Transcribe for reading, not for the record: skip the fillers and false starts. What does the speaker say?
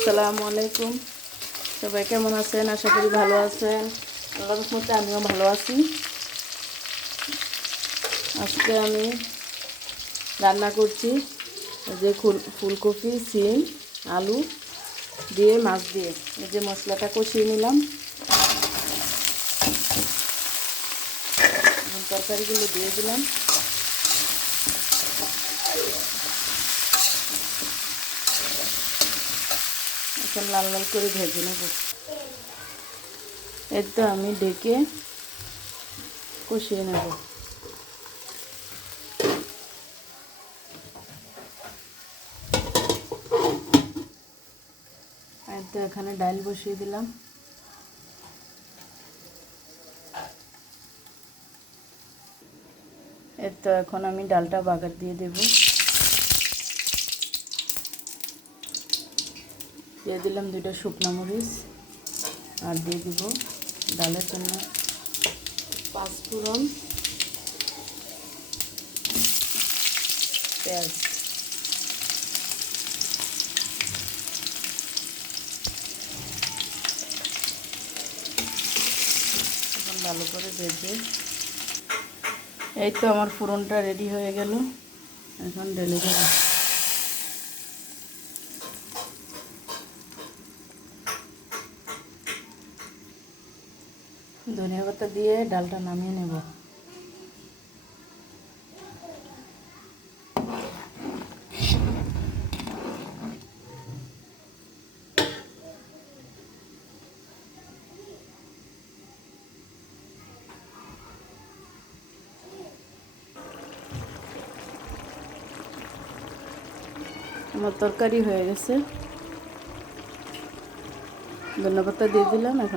আসসালামু আলাইকুম। সবাই কেমন আছেন? আশা করি ভালো আছেন। আল্লাহর রহমতে আমিও ভালো আছি। আজকে আমি রান্না করছি যে ফুলকপি, সিম, আলু দিয়ে মাছ দিয়ে এই যে মশলাটা কষিয়ে নিলাম। এখন তরকারিগুলো দিয়ে দিলাম। এখন লাল লাল করে ভেজে নেব। এর তো আমি ডেকে কষিয়ে নেব। আর তো এখানে ডাল বসিয়ে দিলাম। এর তো এখন আমি ডালটা বাগার দিয়ে দেব। দিয়ে দিলাম 2টা শুকনো মরিচ, আর দিয়ে দিব ডালের জন্য 5 ফোড়ন, পেঁয়াজ। এখন ভালো করে ভেজে এই তো আমার ফোড়নটা রেডি হয়ে গেল। এখন ঢেলে দেব। ধনিয়া পাতা দিয়ে ডালটা নামিয়ে নেব। আমার তরকারি হয়ে গেছে। ধনিয়া পাতা দিয়ে দিলাম। এখন